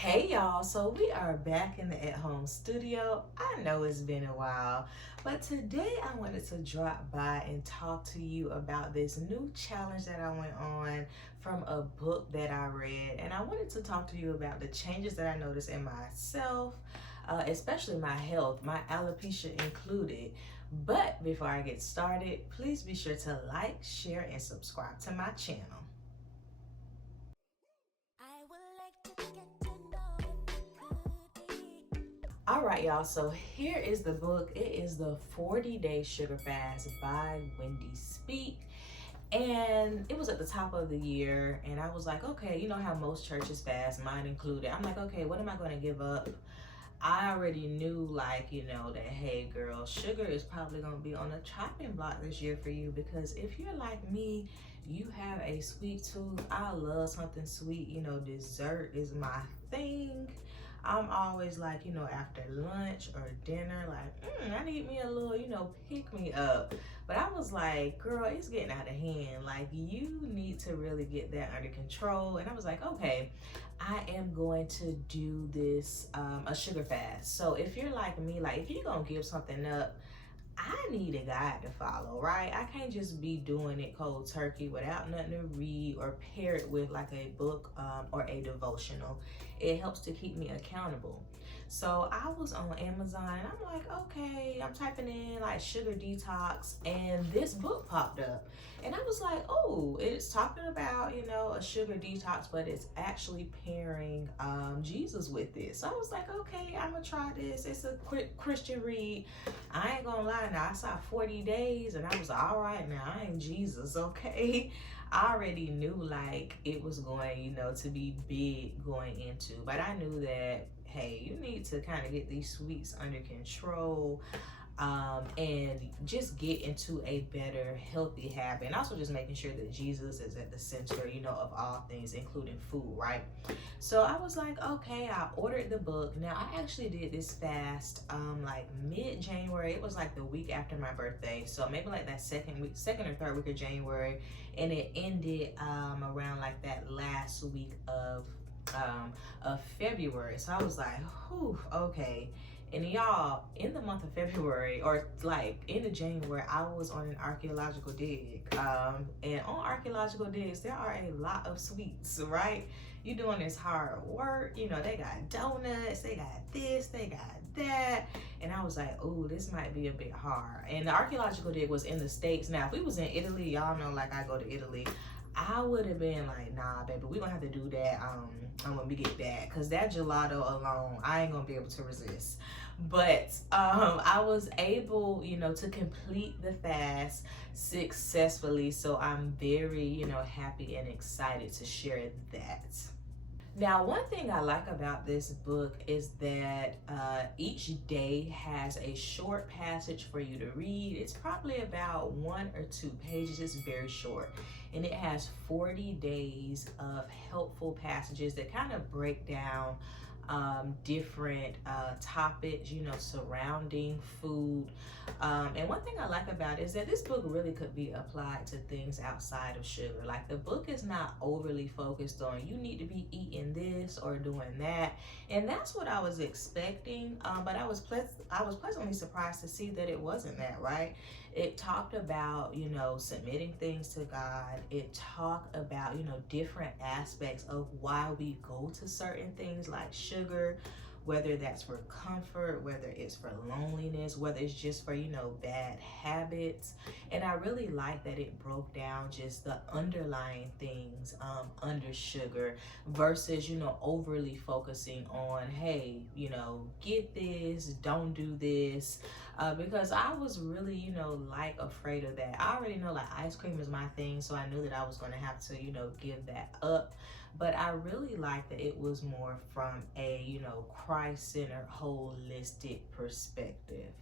Hey y'all, so we are back in the at-home studio. I know it's been a while, but today I wanted to drop by and talk to you about this new challenge that I went on from a book that I read. And I wanted to talk to you about the changes that I noticed in myself, especially my health, my alopecia included. But before I get started, please be sure to like, share, and subscribe to my channel. All right, y'all, so here is the book. It is the 40-Day Sugar Fast by Wendy Speak. And it was at the top of the year, and I was like, okay, you know how most churches fast, mine included. I'm like, okay, what am I going to give up? I already knew, like, that, hey, girl, sugar is probably going to be on the chopping block this year for you, because if you're like me, you have a sweet tooth. I love something sweet. Dessert is my thing. I'm always like, after lunch or dinner, like, I need me a little, pick me up. But I was like, girl, it's getting out of hand. Like, you need to really get that under control. And I was like, okay, I am going to do this, a sugar fast. So if you're like me, like, if you're going to give something up, I need a guide to follow, right? I can't just be doing it cold turkey without nothing to read or pair it with like a book or a devotional. It helps to keep me accountable. So I was on Amazon and I'm like, okay, I'm typing in like SugarDetox, and this book popped up. And I was like, oh, it's talking about, a sugar detox, but it's actually pairing Jesus with it. So I was like, okay, I'm gonna try this. It's a quick Christian read. I ain't gonna lie now, I saw 40 days and I was like, all right now, I ain't Jesus, okay? I already knew like it was going, to be big going into, but I knew that, hey, you need to kind of get these sweets under control. And just get into a better, healthy habit. And also just making sure that Jesus is at the center, of all things, including food, right? So I was like, okay, I ordered the book. Now, I actually did this fast, like mid-January. It was like the week after my birthday. So maybe like that second or third week of January. And it ended around like that last week of February. So I was like, whew, okay. And y'all, in the month of February, or like into January, I was on an archaeological dig. And on archaeological digs, there are a lot of sweets, right? You doing this hard work, they got donuts, they got this, they got that. And I was like, oh, this might be a bit hard. And the archaeological dig was in the States. Now, if we was in Italy, y'all know like I go to Italy, I would have been like, nah, baby, we gonna have to do that when we get back, because that gelato alone, I ain't gonna be able to resist. But I was able, to complete the fast successfully. So I'm very, happy and excited to share that. Now, one thing I like about this book is that each day has a short passage for you to read. It's probably about 1 or 2 pages. It's very short. And it has 40 days of helpful passages that kind of break down different topics, surrounding food. And one thing I like about it is that this book really could be applied to things outside of sugar. Like, the book is not overly focused on you need to be eating this or doing that. And that's what I was expecting. But I was pleasantly surprised to see that it wasn't that, right? It talked about, submitting things to God. It talked about, different aspects of why we go to certain things like sugar, whether that's for comfort, whether it's for loneliness, whether it's just for, bad habits. And I really like that it broke down just the underlying things under sugar versus, overly focusing on, hey, get this, don't do this. Because I was really, like afraid of that. I already know like ice cream is my thing, so I knew that I was going to have to, give that up. But I really like that it was more from a, Christ-centered, holistic perspective.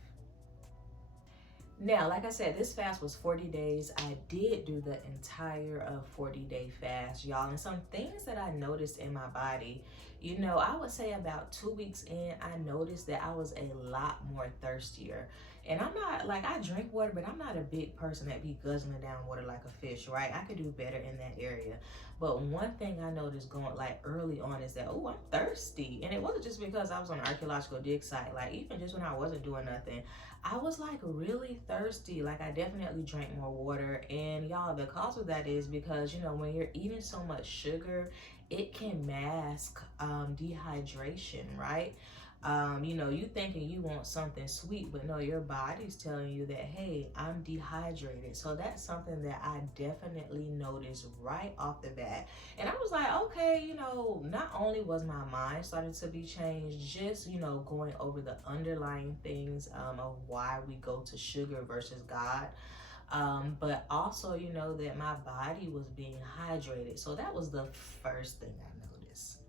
Now, like I said, this fast was 40 days. I did do the entire 40-day fast, y'all. And some things that I noticed in my body, You know, I would say about 2 weeks in, I noticed that I was a lot more thirstier. And I'm not like, I drink water, but I'm not a big person that be guzzling down water like a fish, right? I could do better in that area. But one thing I noticed going like early on is that, oh, I'm thirsty. And it wasn't just because I was on an archaeological dig site. Like, even just when I wasn't doing nothing, I was like really thirsty. Like, I definitely drank more water. And y'all, the cause of that is because, you know, when you're eating so much sugar, it can mask dehydration, right? You know, you thinking you want something sweet, but no, your body's telling you that, hey, I'm dehydrated. So that's something that I definitely noticed right off the bat. And I was like, okay, you know, not only was my mind starting to be changed, just, you know, going over the underlying things of why we go to sugar versus God. But also, you know, that my body was being hydrated. So that was the first thing I noticed.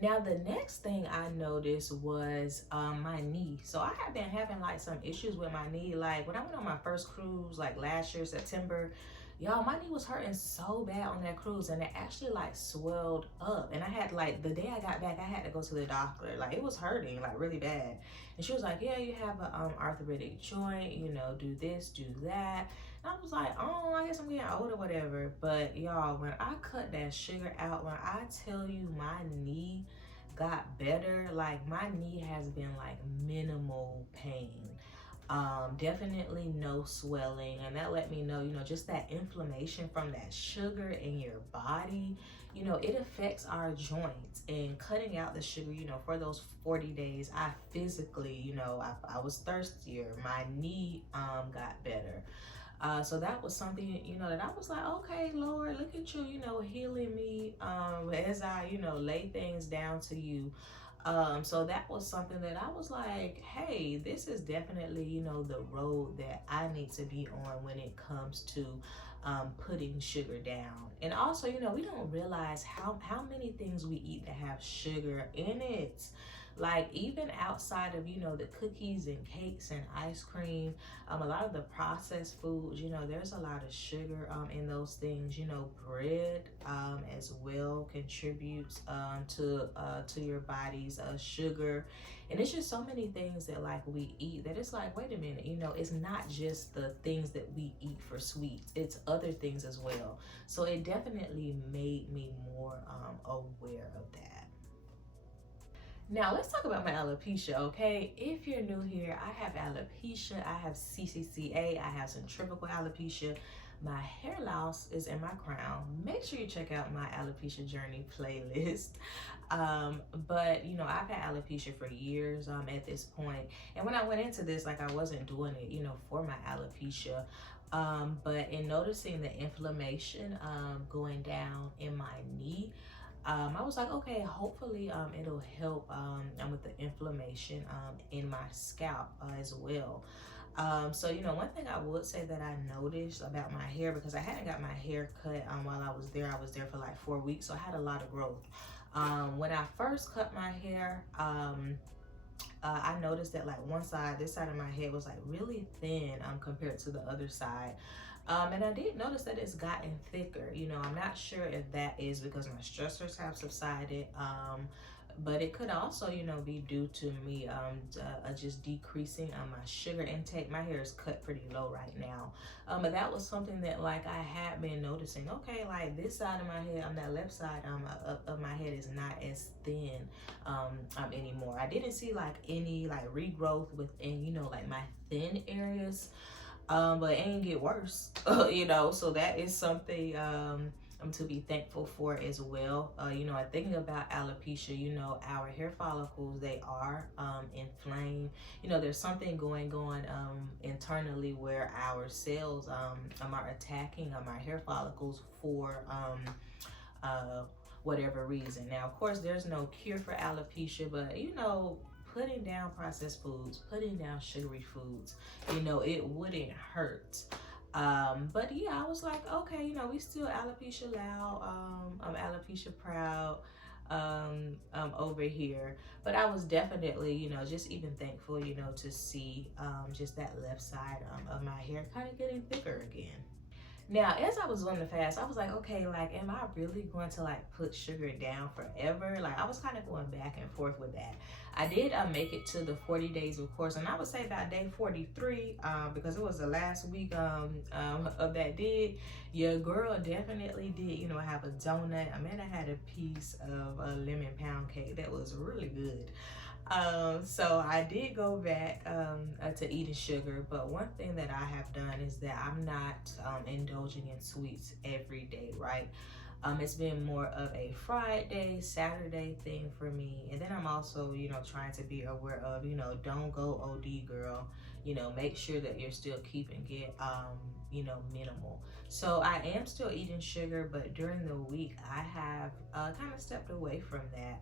Now, the next thing I noticed was my knee. So I have been having like some issues with my knee. Like when I went on my first cruise, like last year, September, y'all, my knee was hurting so bad on that cruise, and it actually like swelled up. And I had like, the day I got back, I had to go to the doctor. Like it was hurting like really bad. And she was like, yeah, you have a arthritic joint, you know, do this, do that. And I was like, oh, I guess I'm getting old or whatever. But y'all, when I cut that sugar out, when I tell you my knee got better, like my knee has been like minimal pain. Definitely no swelling, and that let me know, you know, just that inflammation from that sugar in your body, you know, it affects our joints. And cutting out the sugar, you know, for those 40 days, I physically, you know, I was thirstier, my knee got better. So that was something, you know, that I was like, okay, Lord, look at you, you know, healing me as I, you know, lay things down to you. So that was something that I was like, hey, this is definitely, you know, the road that I need to be on when it comes to putting sugar down. And also, you know, we don't realize how many things we eat that have sugar in it. Like even outside of, you know, the cookies and cakes and ice cream, a lot of the processed foods, you know, there's a lot of sugar in those things. You know, bread as well contributes to your body's sugar. And it's just so many things that like we eat that it's like, wait a minute, you know, it's not just the things that we eat for sweets, it's other things as well. So it definitely made me more aware of that. Now let's talk about my alopecia, okay? If you're new here, I have alopecia, I have CCCA, I have centrifugal alopecia. My hair loss is in my crown. Make sure you check out my alopecia journey playlist. But you know, I've had alopecia for years at this point. And when I went into this, like I wasn't doing it, you know, for my alopecia. But in noticing the inflammation going down in my knee, I was like, okay, hopefully it'll help with the inflammation in my scalp as well. So, you know, one thing I would say that I noticed about my hair, because I hadn't got my hair cut while I was there for like 4 weeks, so I had a lot of growth. When I first cut my hair, I noticed that like one side, this side of my head was like really thin compared to the other side. And I did notice that it's gotten thicker. You know, I'm not sure if that is because my stressors have subsided, but it could also, you know, be due to me just decreasing my sugar intake. My hair is cut pretty low right now, but that was something that like I had been noticing. Okay, like this side of my head, that left side of my head is not as thin anymore. I didn't see like any like regrowth within, you know, like my thin areas. But it ain't get worse, you know, so that is something to be thankful for as well. You know, thinking about alopecia, you know, our hair follicles, they are inflamed. You know, there's something going on internally where our cells are attacking our hair follicles for whatever reason. Now, of course, there's no cure for alopecia, but you know, putting down processed foods, putting down sugary foods, you know, it wouldn't hurt. But yeah, I was like, okay, you know, we still alopecia loud, I'm alopecia proud over here. But I was definitely, you know, just even thankful, you know, to see just that left side of my hair kind of getting thicker again. Now, as I was doing the fast, I was like, okay, like, am I really going to like put sugar down forever? Like, I was kind of going back and forth with that. I did make it to the 40 days of course, and I would say about day 43, because it was the last week of that did. Your girl definitely did, you know, have a donut. I mean, I had a piece of a lemon pound cake that was really good. So I did go back to eating sugar, but one thing that I have done is that I'm not indulging in sweets every day, right? It's been more of a Friday, Saturday thing for me. And then I'm also, you know, trying to be aware of, you know, don't go OD, girl. You know, make sure that you're still keeping it, you know, minimal. So I am still eating sugar, but during the week I have kind of stepped away from that.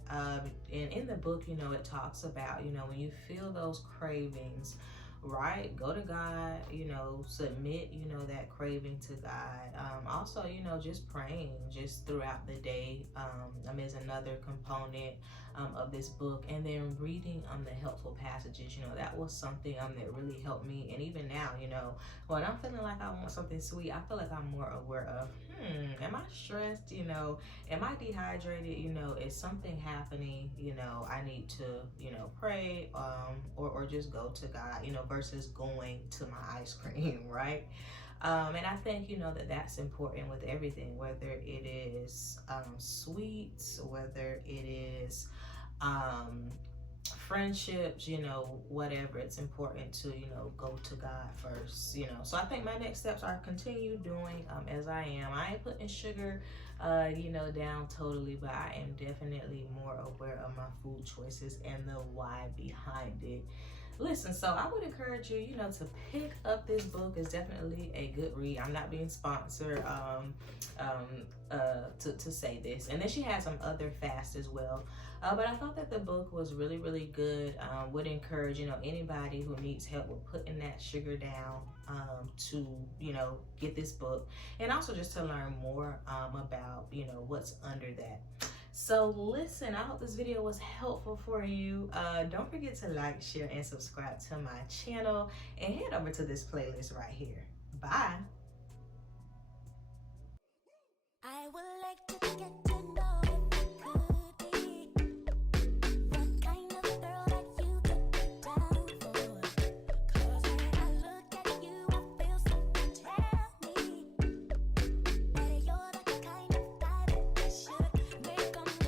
And in the book, you know, it talks about, you know, when you feel those cravings, right, go to God, you know, submit, you know, that craving to God. Also, you know, just praying just throughout the day is another component of this book. And then reading the helpful passages, you know, that was something that really helped me. And even now, you know, when I'm feeling like I want something sweet, I feel like I'm more aware of, am I stressed? You know, am I dehydrated? You know, is something happening? You know, I need to, you know, pray, or just go to God, you know, versus going to my ice cream, right? And I think, you know, that that's important with everything, whether it is sweets, whether it is um, friendships, you know, whatever. It's important to, you know, go to God first, you know. So I think my next steps are continue doing as I am. I ain't putting sugar, you know, down totally, but I am definitely more aware of my food choices and the why behind it. Listen, so I would encourage you, you know, to pick up this book. It's definitely a good read. I'm not being sponsored to say this. And then she has some other fasts as well. But I thought that the book was really, really good. Would encourage, you know, anybody who needs help with putting that sugar down to, you know, get this book. And also just to learn more about, you know, what's under that. So listen, I hope this video was helpful for you. Don't forget to like, share, and subscribe to my channel. And head over to this playlist right here. Bye. I would like to get